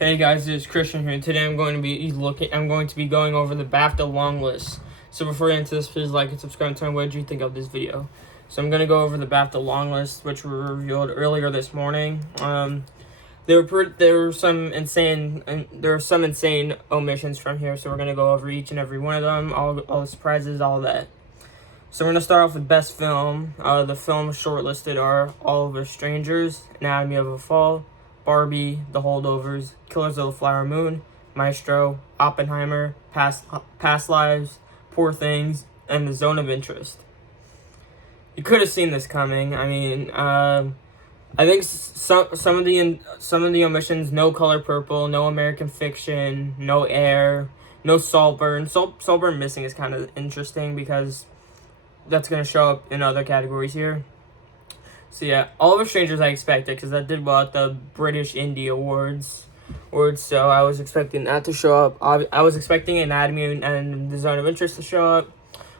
Hey guys, it's Christian here. Today I'm going to be going over the BAFTA long list. So before we get into this, please like and subscribe and tell me what you think of this video. So I'm going to go over the BAFTA long list, which were revealed earlier this morning. There were some insane omissions from here, so we're going to go over each and every one of them, all the surprises, all that. So we're going to start off with Best Film. The films shortlisted are All of Us Strangers, Anatomy of a Fall, Barbie, The Holdovers, Killers of the Flower Moon, Maestro, Oppenheimer, Past Lives, Poor Things, and The Zone of Interest. You could have seen this coming. I mean, I think some of the omissions: No Color Purple, No American Fiction, No Air, No Saltburn. Saltburn missing is kind of interesting because that's going to show up in other categories here. So yeah, All of Us Strangers I expected because that did well at the British Indie Awards. So I was expecting that to show up. I was expecting Anatomy and The Zone of Interest to show up.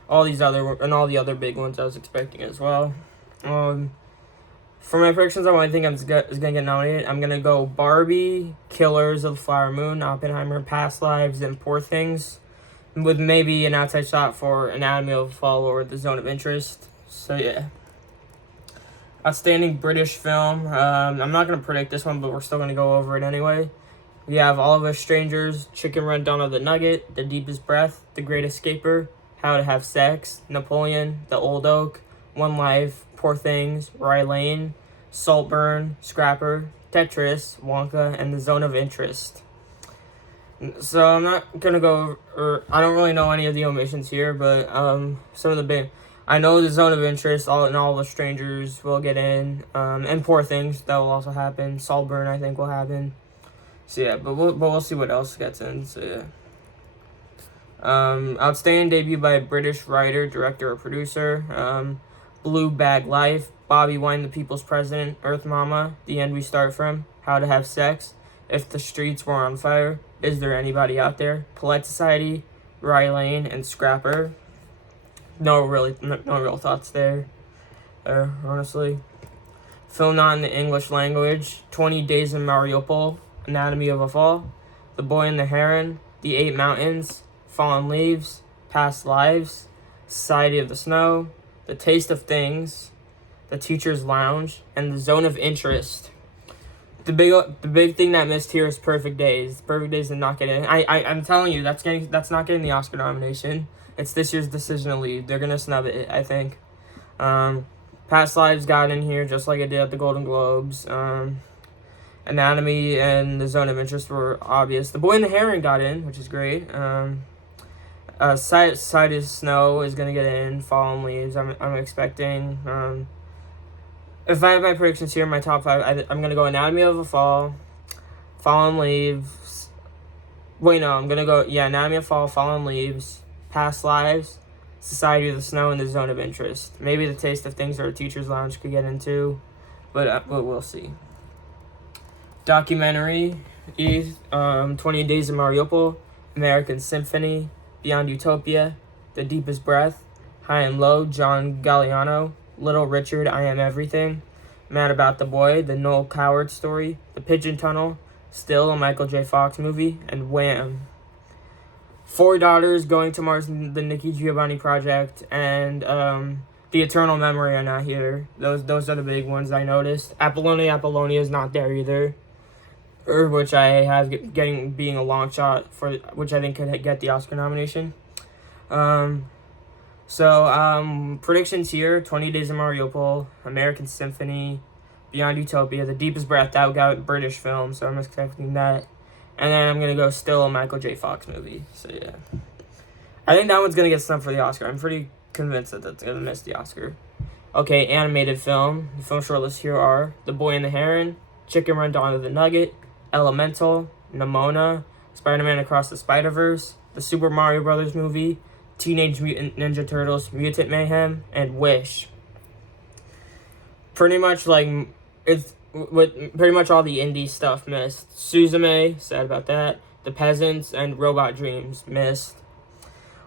All the other big ones I was expecting as well. For my predictions on what I think is going to get nominated, I'm going to go Barbie, Killers of the Flower Moon, Oppenheimer, Past Lives, and Poor Things, with maybe an outside shot for Anatomy of a Fall or The Zone of Interest. So yeah. Outstanding British film. I'm not going to predict this one, but we're still going to go over it anyway. We have All of Us Strangers, Chicken Run Down of the Nugget, The Deepest Breath, The Great Escaper, How to Have Sex, Napoleon, The Old Oak, One Life, Poor Things, Rye Lane, Saltburn, Scrapper, Tetris, Wonka, and The Zone of Interest. So I'm not going to go, I don't really know any of the omissions here, but some of the big... I know The Zone of Interest, all the Strangers will get in, and Poor Things, that will also happen. Saltburn, I think, will happen. So yeah, but we'll see what else gets in. So yeah. Outstanding debut by a British writer, director, or producer. Blue Bag Life, Bobby Wine, The People's President, Earth Mama, The End We Start From, How to Have Sex, If the Streets Were on Fire, Is There Anybody Out There, Polite Society, Rye Lane, and Scrapper. No real thoughts there, honestly. Film not in the English language: 20 Days in Mariupol, Anatomy of a Fall, The Boy and the Heron, The Eight Mountains, Fallen Leaves, Past Lives, Society of the Snow, The Taste of Things, The Teacher's Lounge, and The Zone of Interest. The big thing that missed here is Perfect Days. Perfect Days did not get in. I'm telling you, that's not getting the Oscar nomination. It's this year's decision to leave. They're going to snub it, I think. Past Lives got in here just like it did at the Golden Globes. Anatomy and The Zone of Interest were obvious. The Boy and the Heron got in, which is great. Society of Snow is going to get in. Fallen Leaves, I'm expecting. If I have my predictions here, my top 5, I'm going to go Anatomy of a Fall, Fallen Leaves. Wait, no, I'm going to go, Anatomy of a Fall, Fallen Leaves, Past Lives, Society of the Snow, and The Zone of Interest. Maybe The Taste of Things or A Teacher's Lounge could get into, but we'll see. Documentary, 20 Days in Mariupol, American Symphony, Beyond Utopia, The Deepest Breath, High and Low, John Galliano, Little Richard, I Am Everything, Mad About the Boy, The Noel Coward Story, The Pigeon Tunnel, Still, a Michael J. Fox movie, and Wham! Four Daughters, Going to Mars, The Nikki Giovanni Project, and The Eternal Memory are not here. Those are the big ones I noticed. Apollonia is not there either, which I have being a long shot for, which I think could get the Oscar nomination. Predictions here: 20 Days in Mariupol, American Symphony, Beyond Utopia, The Deepest Breath, that got British film, so I'm expecting that. And then I'm going to go Still, a Michael J. Fox movie. So, yeah. I think that one's going to get snubbed for the Oscar. I'm pretty convinced that that's going to miss the Oscar. Okay, animated film. The film shortlists here are The Boy and the Heron, Chicken Run Down to the Nugget, Elemental, Nimona, Spider-Man Across the Spider-Verse, The Super Mario Brothers movie, Teenage Mutant Ninja Turtles, Mutant Mayhem, and Wish. Pretty much all the indie stuff missed. Suzume, sad about that. The Peasants and Robot Dreams missed.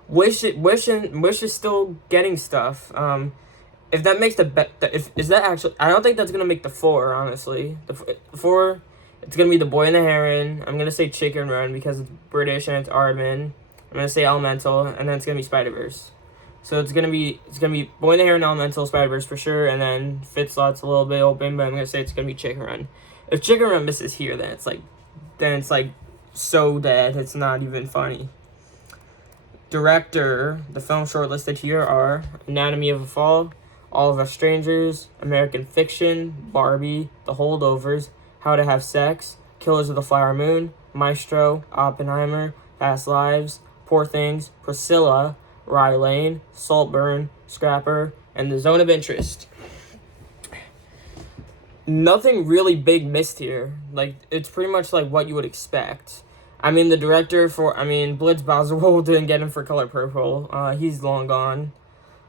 Wish is still getting stuff. If that makes I don't think that's gonna make the 4. Honestly, the 4 It's gonna be The Boy and the Heron. I'm gonna say Chicken Run because it's British and it's Aardman. I'm gonna say Elemental, and then it's gonna be Spider-Verse. So it's gonna be Boy and the Heron, Elemental, Spider-Verse for sure, and then fifth slot's a little bit open, but I'm gonna say it's gonna be Chicken Run. If Chicken Run misses here, then it's like so dead. It's not even funny. Director, the films shortlisted here are Anatomy of a Fall, All of Us Strangers, American Fiction, Barbie, The Holdovers, How to Have Sex, Killers of the Flower Moon, Maestro, Oppenheimer, Past Lives, Poor Things, Priscilla, Rye Lane, Saltburn, Scrapper, and The Zone of Interest. Nothing really big missed here. Like, it's pretty much like what you would expect. I mean, the director for, Blitz Bazawule didn't get him for Color Purple. He's long gone.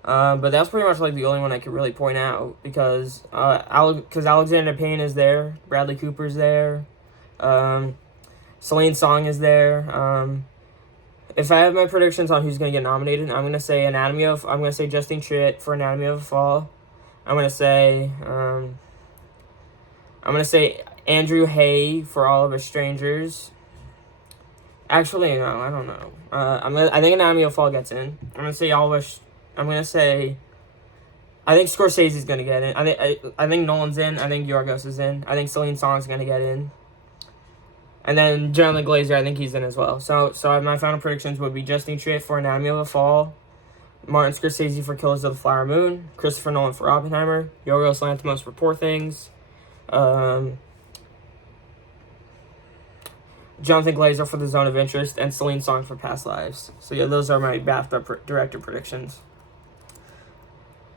But that's pretty much like the only one I could really point out because Alexander Payne is there, Bradley Cooper's there, Celine Song is there. If I have my predictions on who's gonna get nominated, I'm gonna say Justine Triet for Anatomy of a Fall. I'm gonna say Andrew Hay for All of Us Strangers. Actually, no, I don't know. I think Anatomy of a Fall gets in. I think Scorsese's gonna get in. I think Nolan's in. I think Yorgos is in. I think Celine Song's gonna get in. And then Jonathan Glazer, I think he's in as well. So my final predictions would be Justine Triet for Anatomy of a Fall, Martin Scorsese for Killers of the Flower Moon, Christopher Nolan for Oppenheimer, Yorgos Lanthimos for Poor Things, Jonathan Glazer for The Zone of Interest, and Celine Song for Past Lives. So yeah, those are my BAFTA director predictions.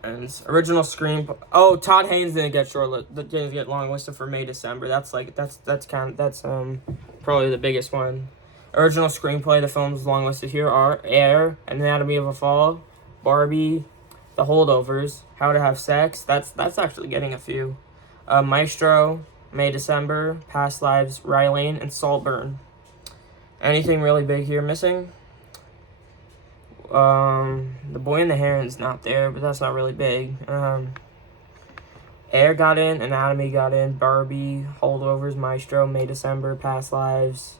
And original screenplay. Oh, Todd Haynes didn't get longlisted for May, December. That's probably the biggest one. Original screenplay. The films longlisted here are Air, Anatomy of a Fall, Barbie, The Holdovers, How to Have Sex. That's actually getting a few. Maestro, May, December, Past Lives, Rye Lane, and Saltburn. Anything really big here missing? The Boy and the Heron's not there, but that's not really big. Air got in, Anatomy got in, Barbie, Holdovers, Maestro, May, December, Past Lives.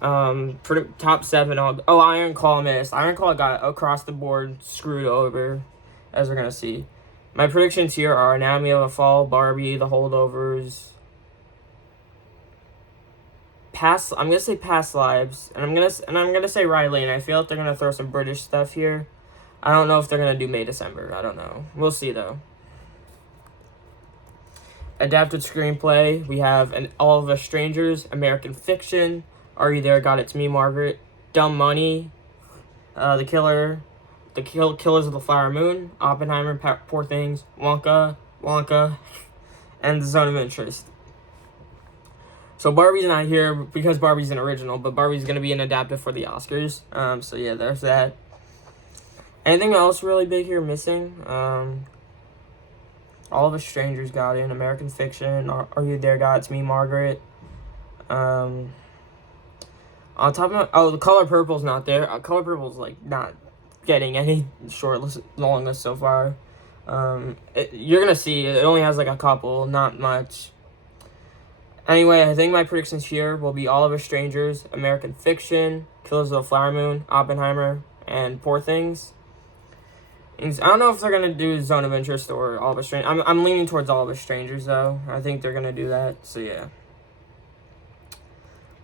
Top 7. Iron Claw missed. Iron Claw got across the board screwed over, as we're gonna see. My predictions here are Anatomy of a Fall, Barbie, The Holdovers. I'm gonna say Past Lives, and I'm gonna say Rye Lane. I feel like they're gonna throw some British stuff here. I don't know if they're gonna do May, December. I don't know. We'll see though. Adapted screenplay. We have All of Us Strangers, American Fiction, Are You There? God, It's Me, Margaret, Dumb Money, Killers of the Flower Moon, Oppenheimer, Poor Things, Wonka, and The Zone of Interest. So Barbie's not here because Barbie's an original, but Barbie's going to be an adapted for the Oscars. So yeah, there's that. Anything else really big here missing? All of Us Strangers got in, American Fiction, Are You There? God, It's Me, Margaret. On top of The Color Purple's not there. Color Purple's not getting any long list so far. You're gonna see it only has a couple, not much. Anyway, I think my predictions here will be All of Us Strangers, American Fiction, Killers of the Flower Moon, Oppenheimer, and Poor Things. And I don't know if they're gonna do Zone of Interest or All of Us Strangers. I'm leaning towards All of Us Strangers though. I think they're gonna do that. So yeah.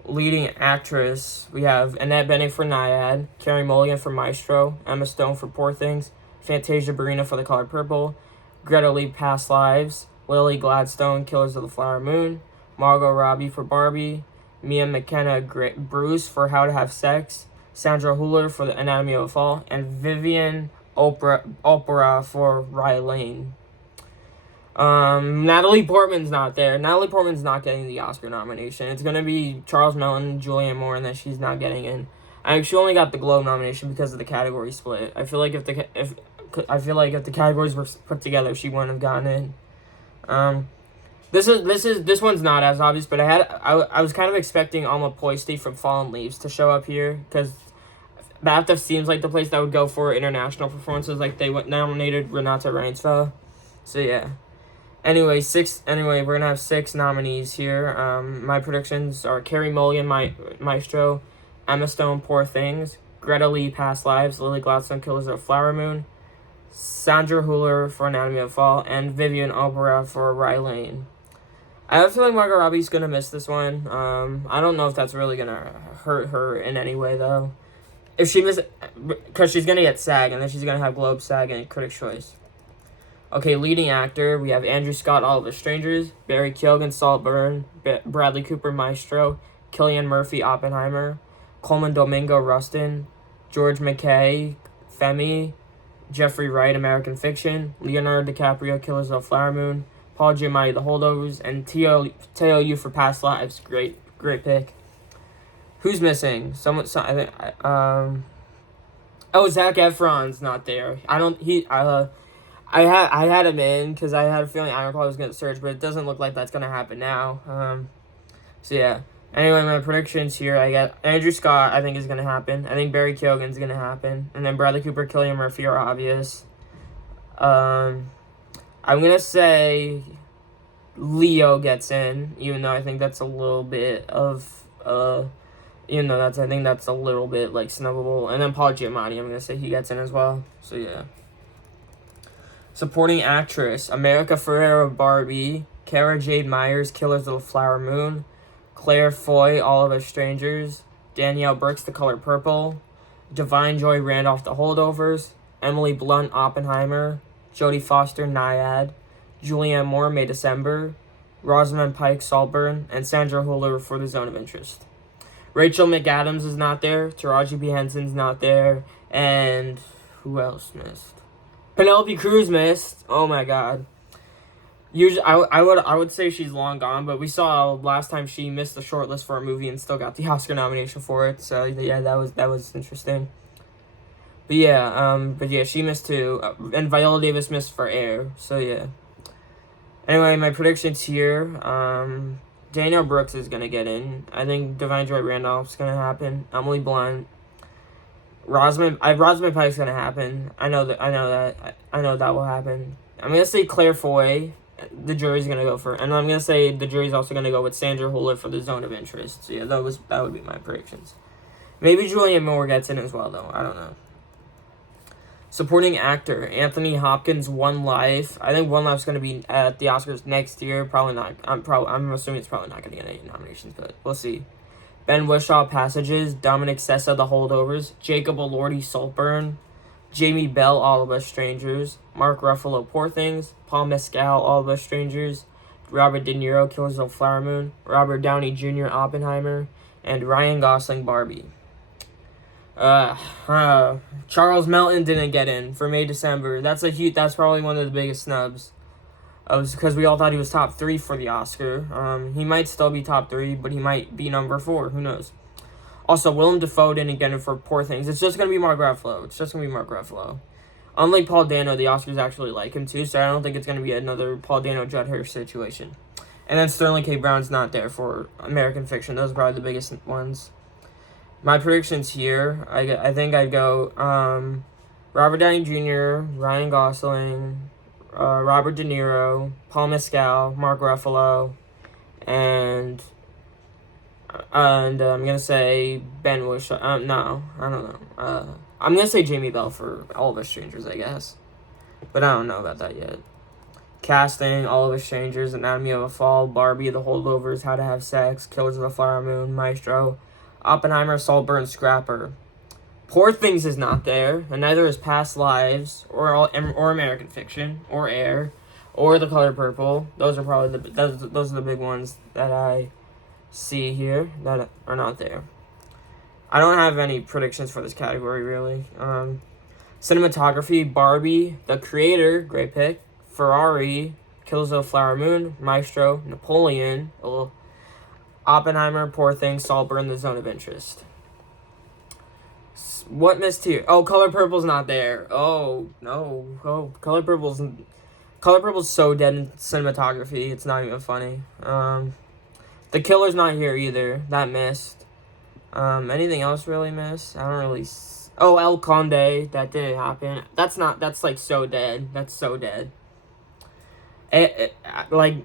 Leading actress, we have Annette Bening for Nyad, Carey Mulligan for Maestro, Emma Stone for Poor Things, Fantasia Barrina for The Color Purple, Greta Lee Past Lives, Lily Gladstone, Killers of the Flower Moon, Margot Robbie for Barbie, Mia McKenna Bruce for How to Have Sex, Sandra Hüller for The Anatomy of a Fall, and Vivian Opera for Rye Lane. Natalie Portman's not there. Natalie Portman's not getting the Oscar nomination. It's gonna be Charles Melton, Julianne Moore, and then she's not getting in. She only got the Globe nomination because of the category split. I feel like if the categories were put together, she wouldn't have gotten in. This one's not as obvious, but I was kind of expecting Alma Poisty from Fallen Leaves to show up here because BAFTA seems like the place that would go for international performances. Like they nominated Renata Reinsva. So yeah. Anyway, we're gonna have 6 nominees here. My predictions are Carey Mulligan, Maestro, Emma Stone, Poor Things, Greta Lee, Past Lives, Lily Gladstone, Killers of the Flower Moon, Sandra Hüller for Anatomy of a Fall, and Vivian Oberá for Rye Lane. I have a feeling Margot Robbie's gonna miss this one. I don't know if that's really gonna hurt her in any way though. If she misses, because she's gonna get SAG, and then she's gonna have Globe, SAG, and Critics' Choice. Okay, leading actor, we have Andrew Scott, All of Us Strangers, Barry Keoghan, Saltburn, Bradley Cooper, Maestro, Cillian Murphy, Oppenheimer, Coleman Domingo, Rustin, George McKay, Femi, Jeffrey Wright, American Fiction, Leonardo DiCaprio, Killers of the Flower Moon, Paul Giamatti, The Holdovers, and Teo Yu for Past Lives. Great pick. Who's missing? Oh, Zac Efron's not there. I had him in because I had a feeling Iron Claw was going to search, but it doesn't look like that's going to happen now. So yeah. Anyway, my predictions here, I got Andrew Scott, I think is going to happen. I think Barry Keoghan's going to happen. And then Bradley Cooper, Cillian Murphy are obvious. I'm going to say Leo gets in, even though I think that's a little bit of, I think that's a little bit, like, snubbable. And then Paul Giamatti, I'm going to say he gets in as well. So yeah. Supporting actress, America Ferrera, Barbie, Cara Jade Myers, Killers of the Flower Moon, Claire Foy, All of Us Strangers, Danielle Brooks, The Color Purple, Divine Joy Randolph, The Holdovers, Emily Blunt, Oppenheimer, Jodie Foster, Nyad, Julianne Moore, May December, Rosamund Pike, Saltburn, and Sandra Hüller for The Zone of Interest. Rachel McAdams is not there, Taraji P. Henson's not there, and who else missed? Penelope Cruz missed. Oh my god. Usually, I would say she's long gone, but we saw last time she missed the shortlist for a movie and still got the Oscar nomination for it. So yeah, that was interesting. But yeah, she missed too, and Viola Davis missed for Air. So yeah. Anyway, my predictions here. Danielle Brooks is gonna get in. I think Divine Joy Randolph's gonna happen. Emily Blunt. Rosamund Pike's gonna happen. I know that will happen. I'm gonna say Claire Foy. The jury's gonna go for, and I'm gonna say the jury's also gonna go with Sandra Hüller for The Zone of Interest. So yeah, that would be my predictions. Maybe Julianne Moore gets in as well, though. I don't know. Supporting actor, Anthony Hopkins, One Life. I think One Life's gonna be at the Oscars next year. Probably not. I'm assuming it's probably not gonna get any nominations, but we'll see. Ben Whishaw, Passages, Dominic Sessa, The Holdovers, Jacob Elordi, Saltburn, Jamie Bell, All of Us Strangers, Mark Ruffalo, Poor Things, Paul Mescal, All of Us Strangers, Robert De Niro, Killers of the Flower Moon, Robert Downey Jr., Oppenheimer, and Ryan Gosling, Barbie. Charles Melton didn't get in for May December. That's probably one of the biggest snubs. Because we all thought he was top 3 for the Oscar. He might still be top 3, but he might be number 4. Who knows? Also, Willem Dafoe didn't get in for Poor Things. It's just going to be Mark Ruffalo. Unlike Paul Dano, the Oscars actually like him too, so I don't think it's going to be another Paul Dano, Judd Hirsch situation. And then Sterling K. Brown's not there for American Fiction. Those are probably the biggest ones. My predictions here, I think I'd go Robert Downey Jr., Ryan Gosling, Robert De Niro, Paul Mescal, Mark Ruffalo, and I'm gonna say Ben Whishaw. No, I don't know. I'm gonna say Jamie Bell for All of Us Strangers, I guess, but I don't know about that yet. Casting: All of Us Strangers, Anatomy of a Fall, Barbie, The Holdovers, How to Have Sex, Killers of the Flower Moon, Maestro, Oppenheimer, Saltburn, Scrapper. Poor Things is not there, and neither is Past Lives, or American Fiction, or Air, or The Color Purple. Those are probably those are the big ones that I see here that are not there. I don't have any predictions for this category, really. Cinematography: Barbie, The Creator, great pick, Ferrari, Killers of the Flower Moon, Maestro, Napoleon, Oppenheimer, Poor Things, Saltburn, The Zone of Interest. What missed here? Oh, Color Purple's not there. Oh, no. Oh, Color Purple's so dead in cinematography, it's not even funny. The Killer's not here either. That missed. Anything else really missed? I don't really... Oh, El Conde. That didn't happen. That's like so dead. That's so dead. Like,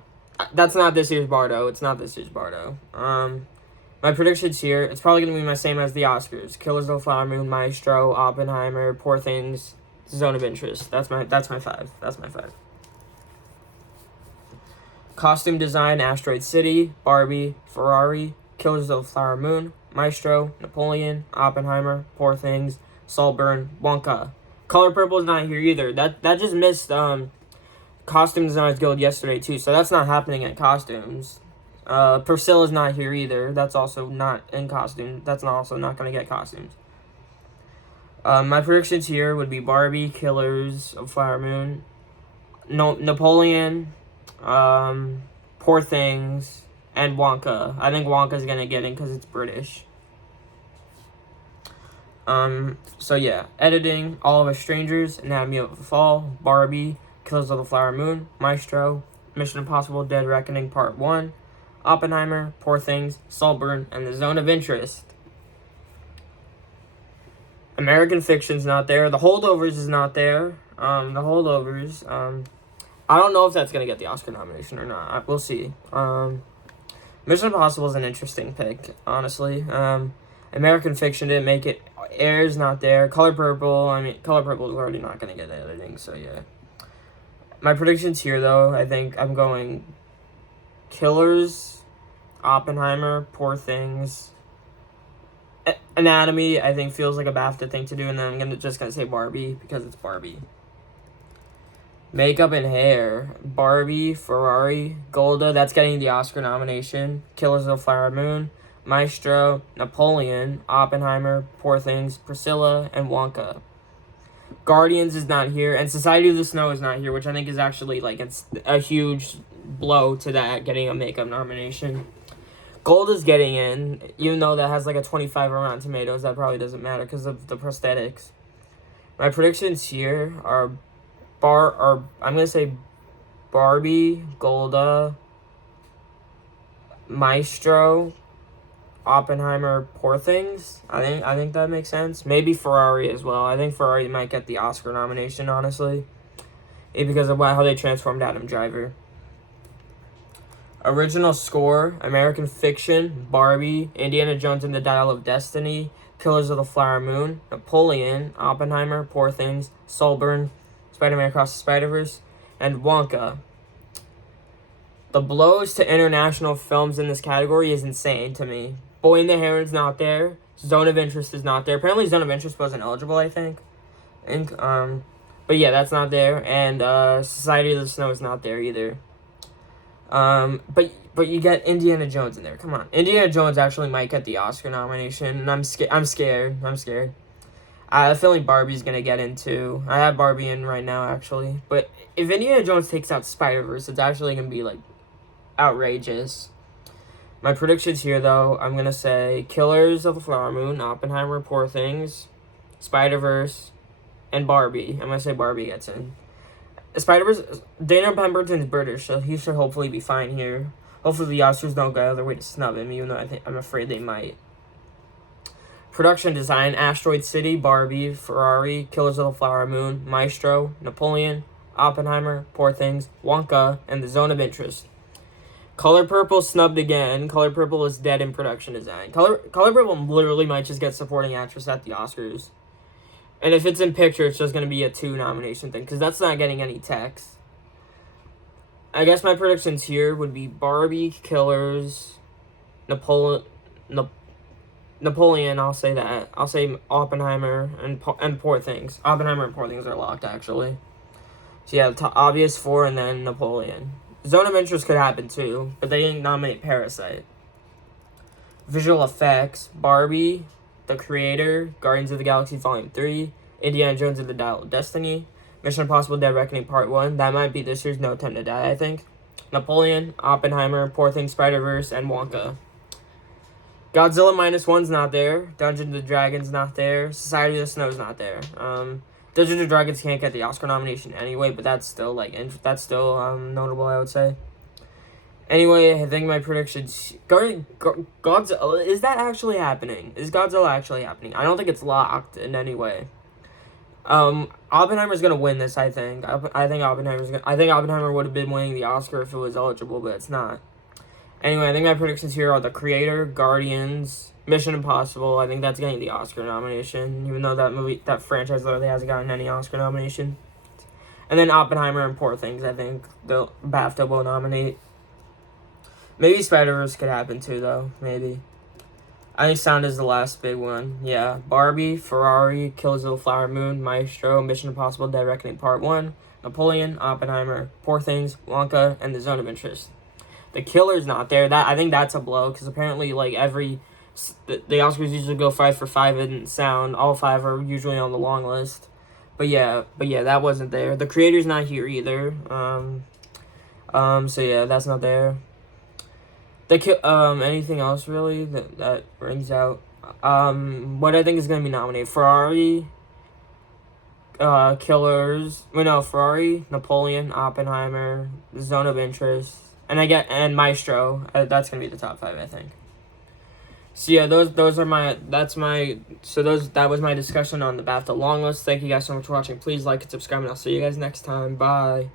that's not this year's Bardo. It's not this year's Bardo. My predictions here, it's probably going to be my same as the Oscars. Killers of the Flower Moon, Maestro, Oppenheimer, Poor Things, Zone of Interest. That's my 5. That's my 5. Costume design, Asteroid City, Barbie, Ferrari, Killers of the Flower Moon, Maestro, Napoleon, Oppenheimer, Poor Things, Saltburn, Wonka. Color Purple is not here either. That just missed Costume Designers Guild yesterday too, so that's not happening at Costumes. Priscilla's not here either. That's also not in costume. That's also not going to get costumes. My predictions here would be Barbie, Killers of Flower Moon, Napoleon, Poor Things, and Wonka. I think Wonka's going to get in because it's British. So yeah, editing, All of Us Strangers, Anatomy of a Fall, Barbie, Killers of the Flower Moon, Maestro, Mission Impossible Dead Reckoning Part 1, Oppenheimer, Poor Things, Saltburn, and The Zone of Interest. American Fiction's not there. The Holdovers is not there. I don't know if that's going to get the Oscar nomination or not. We'll see. Mission Impossible is an interesting pick, honestly. American Fiction didn't make it. Air's not there. Color Purple is already not going to get editing, so yeah. My predictions here, though, I think I'm going Killers, Oppenheimer, Poor Things, Anatomy, I think feels like a BAFTA thing to do, and then I'm just gonna say Barbie because it's Barbie. Makeup and hair, Barbie, Ferrari, Golda, that's getting the Oscar nomination, Killers of the Flower Moon, Maestro, Napoleon, Oppenheimer, Poor Things, Priscilla, and Wonka. Guardians is not here, and Society of the Snow is not here, which I think is actually, like, it's a huge blow to that getting a makeup nomination. Gold is getting in, even though that has like a 25 on Rotten Tomatoes. That probably doesn't matter because of the prosthetics. My predictions here are I'm gonna say Barbie, Golda, Maestro, Oppenheimer, Poor Things. I think that makes sense. Maybe Ferrari as well. I think Ferrari might get the Oscar nomination, honestly, because of how they transformed Adam Driver. Original score, American Fiction, Barbie, Indiana Jones and the Dial of Destiny, Killers of the Flower Moon, Napoleon, Oppenheimer, Poor Things, Saltburn, Spider-Man Across the Spider-Verse, and Wonka. The blows to international films in this category is insane to me. Boy and the Heron's not there. Zone of Interest is not there. Apparently Zone of Interest wasn't eligible, I think. But yeah, that's not there. And Society of the Snow is not there either. But you get Indiana Jones in there. Come on, Indiana Jones actually might get the Oscar nomination, and I'm scared. I feel like Barbie's gonna get in too. I have Barbie in right now actually, but if Indiana Jones takes out Spider-Verse, it's actually gonna be like outrageous. My predictions here, though, I'm gonna say Killers of the Flower Moon, Oppenheimer, Poor Things, Spider-Verse, and Barbie. I'm gonna say Barbie gets in. Spider-Verse, Daniel Pemberton's British, so he should hopefully be fine here. Hopefully the Oscars don't go out of their way to snub him, even though I'm afraid they might. Production design, Asteroid City, Barbie, Ferrari, Killers of the Flower Moon, Maestro, Napoleon, Oppenheimer, Poor Things, Wonka, and The Zone of Interest. Color Purple snubbed again. Color Purple is dead in production design. Color Purple literally might just get supporting actress at the Oscars. And if it's in picture, it's just going to be a 2 nomination thing, because that's not getting any text. I guess my predictions here would be Barbie, Killers, Napoleon, I'll say that. I'll say Oppenheimer and Poor Things. Oppenheimer and Poor Things are locked, actually. So yeah, the obvious 4 and then Napoleon. Zone of Interest could happen too, but they didn't nominate Parasite. Visual effects, Barbie, The Creator, Guardians of the Galaxy Volume 3, Indiana Jones and the Dial of Destiny, Mission Impossible Dead Reckoning Part 1, that might be this year's No Time to Die, I think. Napoleon, Oppenheimer, Poor Things, Spider-Verse, and Wonka. Godzilla -1's not there. Dungeons & Dragons not there. Society of the Snow's not there. Dungeons & Dragons can't get the Oscar nomination anyway, but that's still notable, I would say. Anyway, I think my predictions... Godzilla... Is that actually happening? Is Godzilla actually happening? I don't think it's locked in any way. Oppenheimer's gonna win this. I think Oppenheimer would have been winning the Oscar if it was eligible, but it's not. Anyway, I think my predictions here are The Creator, Guardians, Mission Impossible. I think that's getting the Oscar nomination, even though that franchise literally hasn't gotten any Oscar nomination. And then Oppenheimer and Poor Things, I think the BAFTA will nominate. Maybe Spider-Verse could happen too, though. Maybe. I think Sound is the last big one. Yeah. Barbie, Ferrari, Killers of the Flower Moon, Maestro, Mission Impossible, Dead Reckoning Part 1, Napoleon, Oppenheimer, Poor Things, Wonka, and The Zone of Interest. The Killer's not there. I think that's a blow, because apparently, like, the Oscars usually go 5 for 5 in sound. All 5 are usually on the long list. But yeah, that wasn't there. The Creator's not here either. So yeah, that's not there. Anything else really that rings out? What I think is gonna be nominated: Ferrari, Ferrari, Napoleon, Oppenheimer, Zone of Interest, and Maestro. That's gonna be the top 5, I think. So yeah, that was my discussion on the BAFTA long list. Thank you guys so much for watching. Please like and subscribe, and I'll see you guys next time. Bye.